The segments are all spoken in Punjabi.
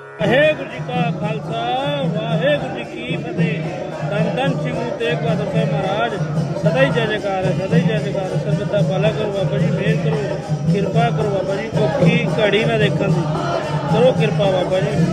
ਵਾਹਿਗੁਰੂ ਜੀ ਕਾ ਖਾਲਸਾ, ਵਾਹਿਗੁਰੂ ਜੀ ਕੀ ਫਤਿਹ। ਧੰਨ ਧੰਨ ਸ੍ਰੀ ਗੁਰੂ ਤੇਗ ਬਹਾਦਰ ਸਾਹਿਬ ਮਹਾਰਾਜ। ਸਦਾ ਹੀ ਜੈ ਜੈਕਾਰ ਹੈ, ਸਦਾ ਹੀ ਜੈ ਜੈਕਾਰ ਹੈ। ਸਰਬਤ ਦਾ ਭਲਾ ਕਰੋ ਬਾਬਾ ਜੀ, ਮਿਹਰ ਕਰੋ, ਕਿਰਪਾ ਕਰੋ ਬਾਬਾ ਜੀ। ਭੁੱਖੀ ਘੜੀ ਨਾ ਦੇਖਣ ਦੀ। ਕਰੋ ਕਿਰਪਾ ਬਾਬਾ ਜੀ।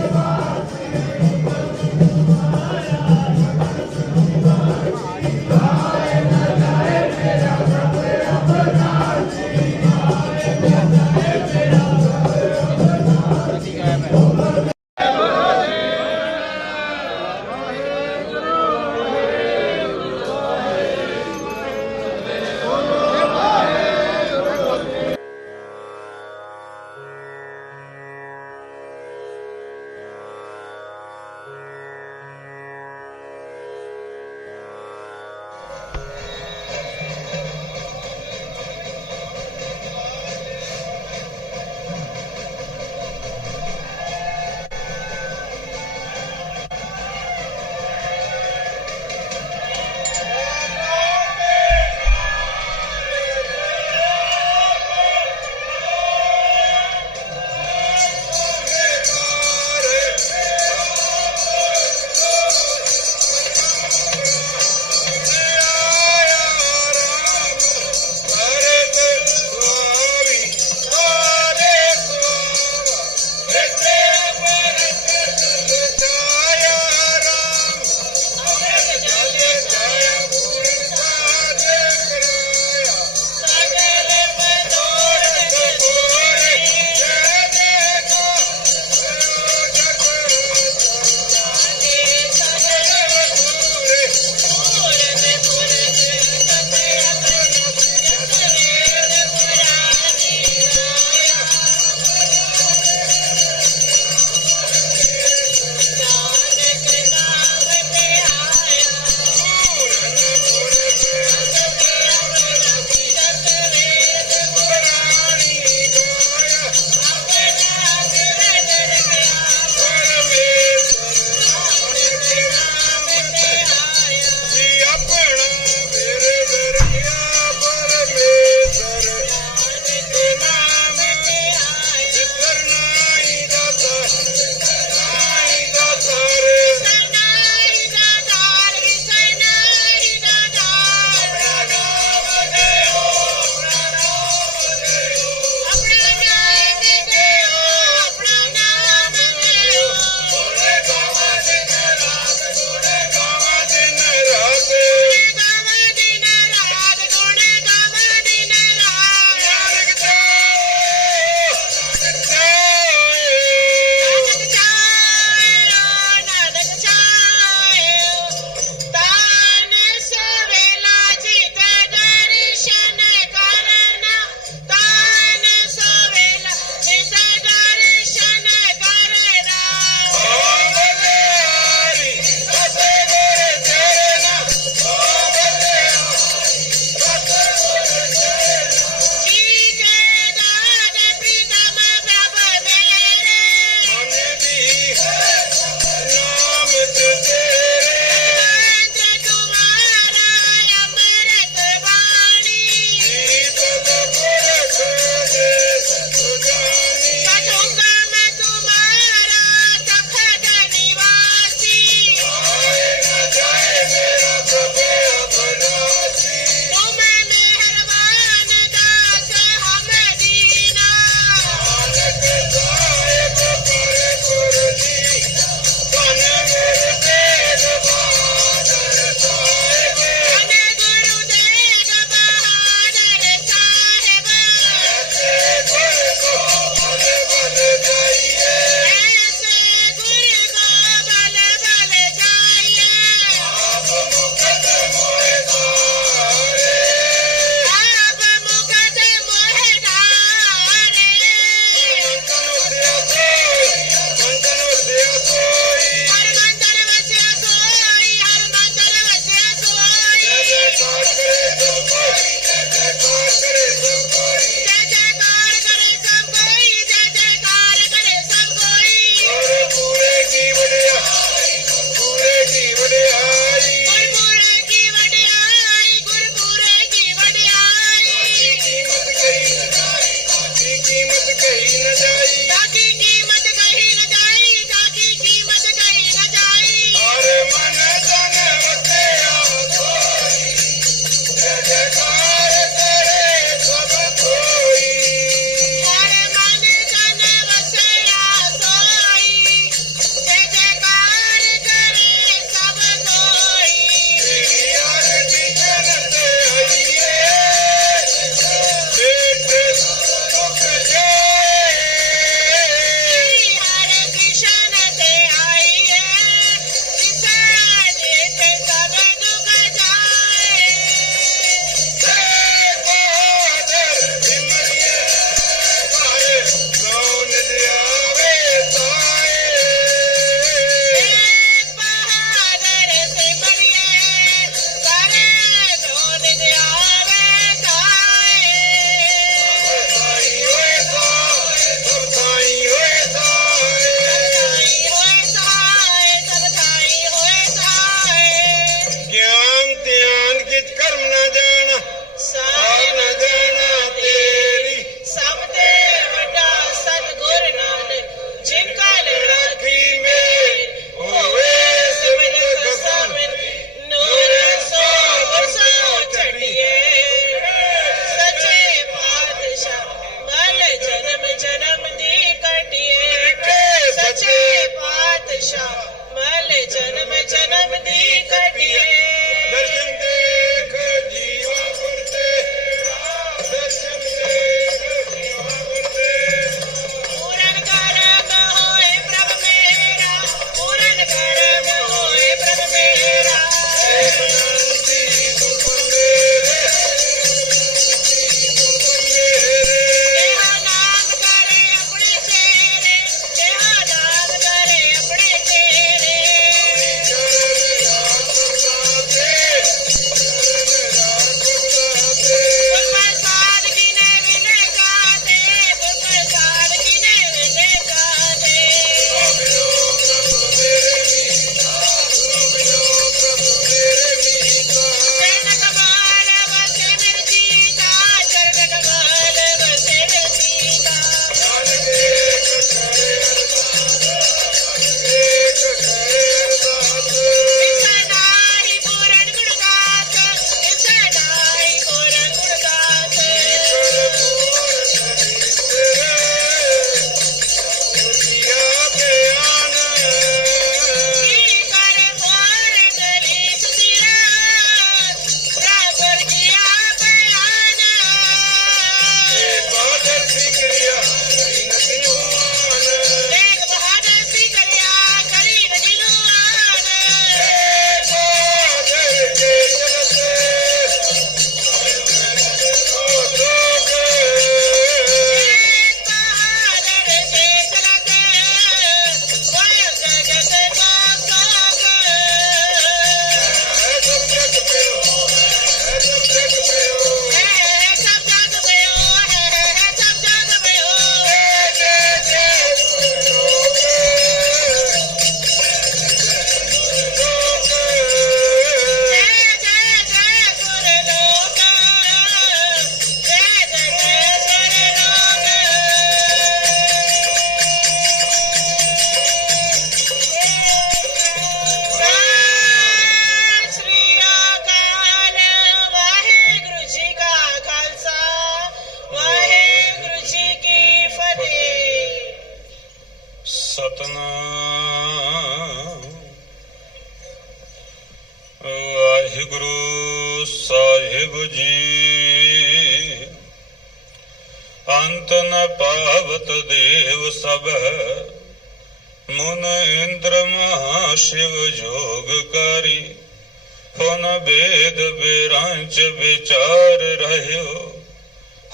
ਹੁਨ ਵੇਦ ਬਿਰਾਂਚ ਵਿਚਾਰ ਰਹਿਓ।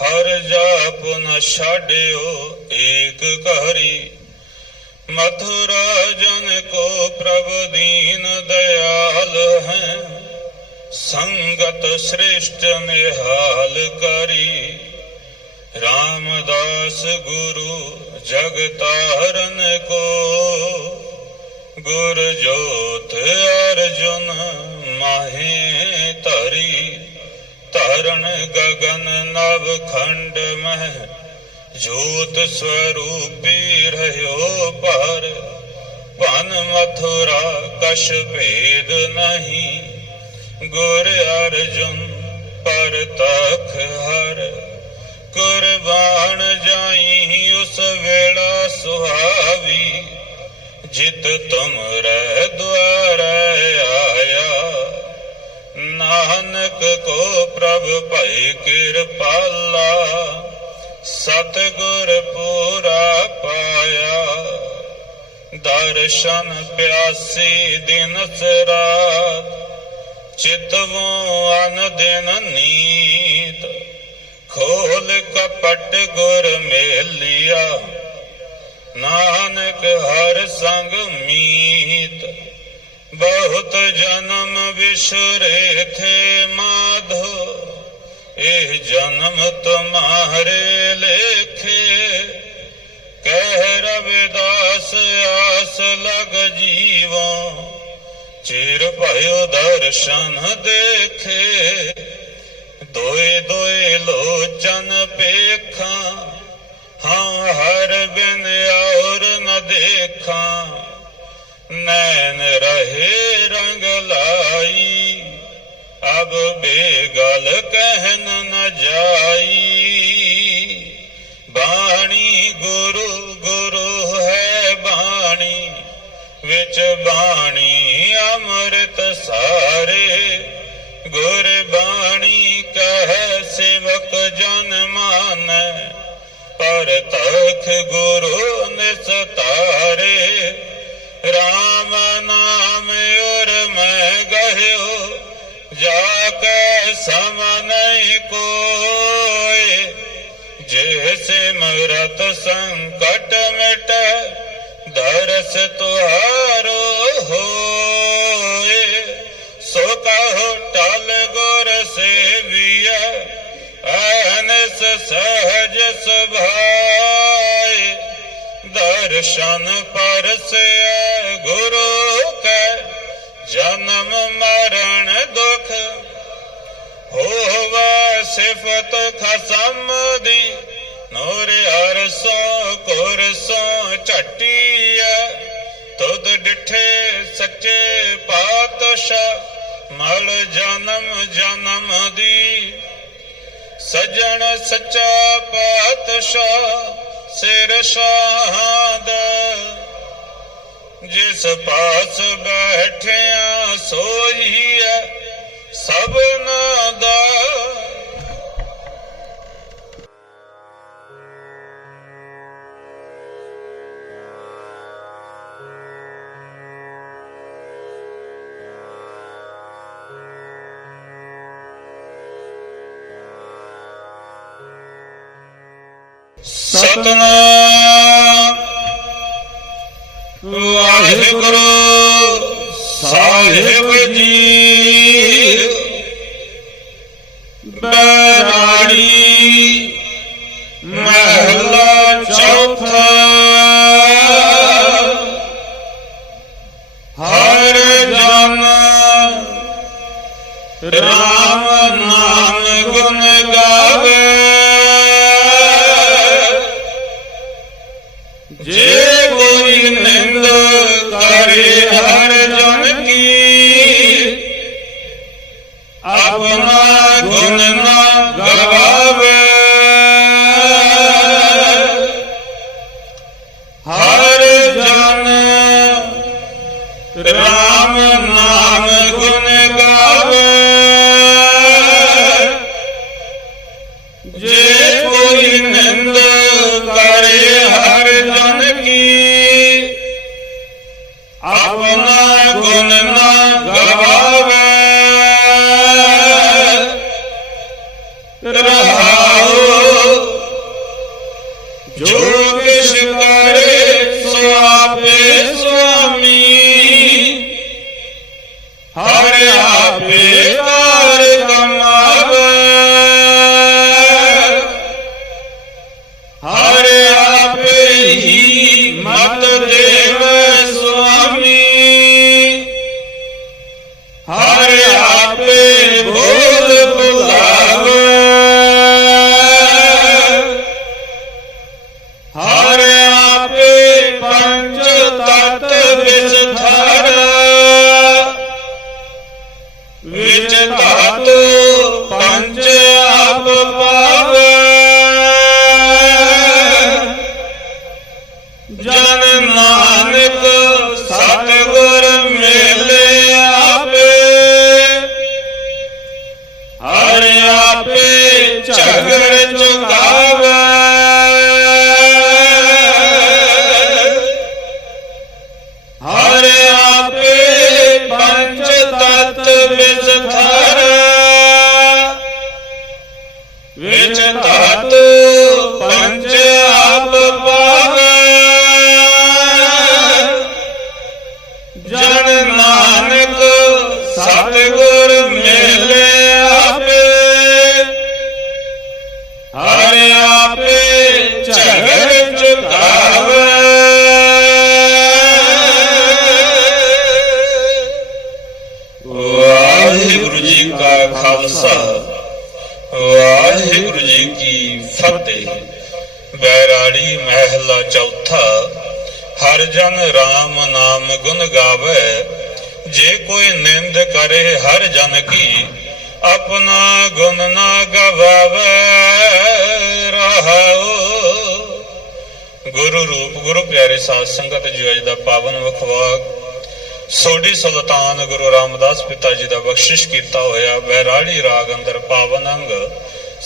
ਹਰ ਜਾਪ ਨ ਛਾੜਿਓ ਏਕ ਘਰੀ। ਮਥੁਰਾ ਜਨ ਕੋ ਪ੍ਰਭ ਦੀਨ ਦਇਆਲ ਹੈ। ਸੰਗਤ ਸ੍ਰਿਸ਼ਟ ਨਿਹਾਲ ਕਰੀ। ਰਾਮਦਾਸ ਗੁਰੂ ਜਗ ਤਾਰਨ ਕੋ। ਗੁਰ ਜੋਤ ਅਰਜੁਨ ਮਾਹੇ ਧਰੀ, ਧਰਨ ਗਗਨ ਨਵ ਖੰਡ ਮਹਿ, ਜੋਤ ਸਵਰੂਪੀ ਰਹਿਓ ਪਰ, ਭਨ ਮਥੁਰਾ ਕਛ ਭੇਦ ਨਹੀਂ। ਗੁਰ ਅਰਜੁਨ ਪਰ ਤਖ ਹਰ, ਕੁਰਬਾਨ ਜਾਈ ਉਸ ਵੇਲਾ ਸੁਹਾਵੀ। ਜਿਤ ਤੁਮਰੇ ਦੁਆਰ ਆਇਆ। ਨਾਨਕ ਕੋ ਪ੍ਰਭ ਭਈ ਕਿਰਪਾਲਾ, ਸਤਿਗੁਰ ਪੂਰਾ ਪਾਇਆ। ਦਰਸ਼ਨ ਪਿਆਸੀ ਦਿਨ ਸਰਾਤ, ਚਿਤਵੋ ਅਨ ਦਿਨ ਨੀਤ। ਖੋਲ ਕਪਟ ਗੁਰ ਮੇਲਿਆ। ਨਾਨਕ ਹਰ ਸੰਗ ਮੀਤ, ਬਹੁਤ ਜਨਮ ਵਿਸਰੇ ਥੇ ਮਾਧੋ, ਇਹ ਜਨਮ ਤੁਮਾਰੇ ਲੇਖੇ। ਕਹਿ ਰਵਿਦਾਸ ਆਸ ਲਗ ਜੀਵੋ, ਚਿਰ ਭਇਓ ਦਰਸ਼ਨ ਦੇਖੇ। ਦੋਏ ਦੋਏ ਲੋਚਨ ਪੇਖਾਂ ਹਾਂ, ਹਰ ਬਿਨ ਔਰ ਨ ਦੇਖਾਂ। ਨੈਣ ਰਹੇ ਰੰਗ ਲਾਈ। ਅਬ ਬੇਗਲ ਕਹਿਨ ਨ ਜਾਈ। ਬਾਣੀ ਗੁਰੂ ਗੁਰੂ ਹੈ ਬਾਣੀ। ਵਿੱਚ ਬਾਣੀ ਅੰਮ੍ਰਿਤ ਸਾਰੇ। ਗੁਰ ਬਾਣੀ ਕਹਿ ਸੇਵਕ ਜਨ ਪਰ ਤਖ ਗੁਰੂ ਨਿਸਤਾਰੇ RAM ਨਾਮ ਉਰ ਮੈਂ ਗਹਿਓ, ਜਾ ਕੇ ਸਮ ਨਹੀਂ ਕੋਏ। ਜੇ ਸਿਮਰਤ ਸੰਕਟ ਮਿਟ, ਦਰਸ ਤੁਹਾਰੋ ਹੋਏ। ਸੋ ਕਹੋ, ਟਲ ਗੁਰ ਸੇਵੀਐ ਸਹਜ ਸੁਭਾਏ ਦਰਸ਼ਨ ਪਰਸੈ ਗੁਰੂ ਕੈ, ਜਨਮ ਮਰਨ ਦੁਖ ਹੋਵਾ ਸਿਫਤ ਖਸਮ ਦੀ, ਨੂਰ ਅਰਸੋਂ ਕੁਰਸੋਂ ਝਟੀਐ, ਤੁਧ ਡਿਠੇ ਸੱਚੇ ਪਾਤਸ਼ਾਹ, ਮਲ ਜਨਮ ਜਨਮ ਦੀ। ਸਜਣ ਸੱਚਾ ਪਾਤਸ਼ਾਹ ਸਿਰ ਸ਼ਾਹਦ ਜਿਸ ਪਾਸ ਬੈਠਿਆ ਸੋਈ ਹੈ ਸਭਨਾ ਦਾ থাকবে ਕਰੇ ਹਰ ਜਨ ਕੀ, ਆਪਣਾ ਗੁਣ ਨਾ ਗਵਾਵੇ, ਰਹਾਓ। ਗੁਰੂ ਰੂਪ, ਗੁਰੂ ਪਿਆਰੇ ਸਾਧ ਸੰਗਤ ਜੀ, ਅੱਜ ਦਾ ਪਾਵਨ ਵਖਵਾਕ ਸੋਢੀ ਸੁਲਤਾਨ ਗੁਰੂ ਰਾਮਦਾਸ ਪਿਤਾ ਜੀ ਦਾ ਬਖਸ਼ਿਸ਼ ਕੀਤਾ ਹੋਇਆ ਬਹਿਰਾੜੀ ਰਾਗ ਅੰਦਰ ਪਾਵਨ ਅੰਗ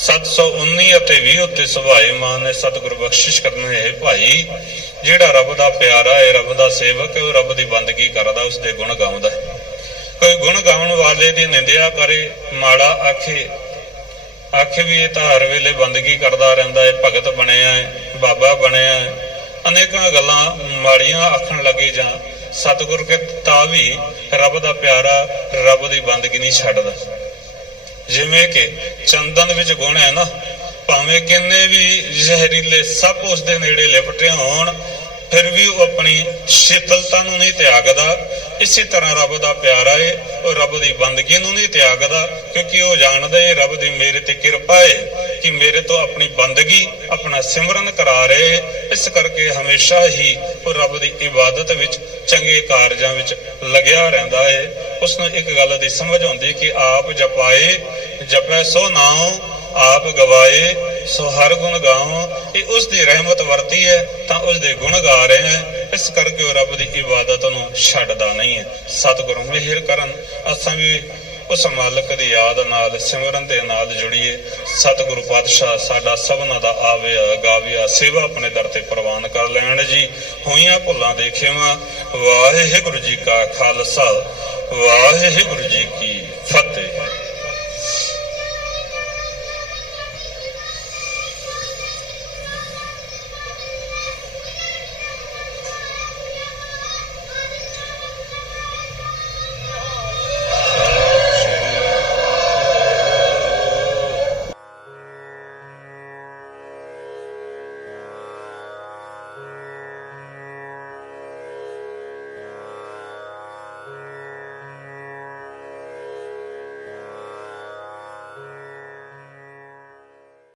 719 ਅਤੇ 20 ਉੱਤੇ ਸੁਭਾਏ ਮਾਨ ਨੇ ਸਤਿਗੁਰ ਬਖਸ਼ਿਸ਼ ਕਰਨੇ ਹੈ ਭਾਈ, ਜਿਹੜਾ ਰੱਬ ਦਾ ਪਿਆਰਾ ਹੈ, ਰੱਬ ਦਾ ਸੇਵਕ ਹੈ, ਉਹ ਰੱਬ ਦੀ ਬੰਦਗੀ ਕਰਦਾ ਉਸ ਦੇ ਗੁਣ ਗਾਉਂਦਾ ਹੈ। ਕੋਈ ਗੁਣ ਗਾਉਣ ਵਾਲੇ ਦੀ ਨਿੰਦਿਆ ਕਰੇ, ਮਾੜਾ ਆਖੇ। ਆਖੇ ਵੀ ਇਹ ਤਾਂ ਹਰ ਵੇਲੇ ਬੰਦਗੀ ਕਰਦਾ ਰਹਿੰਦਾ ਹੈ, ਭਗਤ ਬਣਿਆ ਹੈ, ਬਾਬਾ ਬਣਿਆ ਹੈ। ਅਨੇਕਾਂ ਗੱਲਾਂ ਮਾੜੀਆਂ ਆਖਣ ਲੱਗੇ ਜਾਂ ਸਤਿਗੁਰ ਕੇ ਤਾਂ ਵੀ ਰੱਬ ਦਾ ਪਿਆਰਾ ਰੱਬ ਦੀ ਬੰਦਗੀ ਨਹੀਂ ਛੱਡਦਾ। ਜਿਵੇਂ ਕਿ ਚੰਦਨ ਵਿੱਚ ਗੁਣ ਹੈ ਨਾ, ਭਾਵੇਂ ਕਿੰਨੇ ਵੀ ਜ਼ਹਿਰੀਲੇ ਸਭ ਉਸ ਦੇ ਨੇੜੇ ਲਿਪਟੇ ਹੋਣ ਫਿਰ ਵੀ ਉਹ ਆਪਣੀ ਸ਼ੀਤਲਤਾ ਨੂੰ ਨਹੀਂ ਤਿਆਗਦਾ। ਇਸੇ ਤਰ੍ਹਾਂ ਰੱਬ ਦਾ ਪਿਆਰਾ ਹੈ ਉਹ ਰੱਬ ਦੀ ਬੰਦਗੀ ਨੂੰ ਨਹੀਂ ਤਿਆਗਦਾ, ਕਿਉਂਕਿ ਉਹ ਜਾਣਦਾ ਹੈ ਰੱਬ ਦੀ ਮੇਰੇ ਤੇ ਕਿਰਪਾ ਹੈ ਕਿ ਮੇਰੇ ਤੋਂ ਆਪਣੀ ਬੰਦਗੀ, ਆਪਣਾ ਸਿਮਰਨ ਕਰਾ ਰਹੇ ਇਸ ਕਰਕੇ ਹਮੇਸ਼ਾ ਹੀ ਉਹ ਰੱਬ ਦੀ ਇਬਾਦਤ ਵਿੱਚ, ਚੰਗੇ ਕਾਰਜਾਂ ਵਿੱਚ ਲੱਗਿਆ ਰਹਿੰਦਾ ਹੈ। ਉਸ ਨੂੰ ਇੱਕ ਗੱਲ ਦੀ ਸਮਝ ਆਉਂਦੀ ਕਿ ਆਪ ਜਪਾਏ, ਜਪੈ ਸੋ ਨਾਉ, ਆਪ ਗਵਾਏ ਸੋ ਹਰ ਗੁਣ ਗਾਉ ਇਹ ਉਸ ਦੀ ਰਹਿਮਤ ਵਰਤੀ ਹੈ, ਤਾਂ ਉਸ ਦੇ ਗੁਣ ਗਾ ਰਹੇ ਹੈ। ਇਸ ਕਰਕੇ ਉਹ ਰੱਬ ਦੀ ਇਬਾਦਤ ਨੂੰ ਛੱਡਦਾ ਨਹੀਂ ਹੈ। ਸਤਿਗੁਰੂ ਮਿਹਰ ਕਰਨ, ਅਸਾਂ ਵੀ ਉਸ ਮਾਲਕ ਦੀ ਯਾਦ ਨਾਲ, ਸਿਮਰਨ ਦੇ ਨਾਲ ਜੁੜੀਏ। ਸਤਿਗੁਰੂ ਪਾਤਸ਼ਾਹ ਸਾਡਾ ਸਭਨਾ ਦਾ ਆਵਿਆ ਗਾਵਿਆ ਸੇਵਾ ਆਪਣੇ ਦਰ ਤੇ ਪ੍ਰਵਾਨ ਕਰ ਲੈਣ ਜੀ। ਹੋਈਆਂ ਭੁੱਲਾਂ ਦੇ ਵਾਹਿਗੁਰੂ ਜੀ ਕਾ ਖਾਲਸਾ, ਵਾਹਿਗੁਰੂ ਜੀ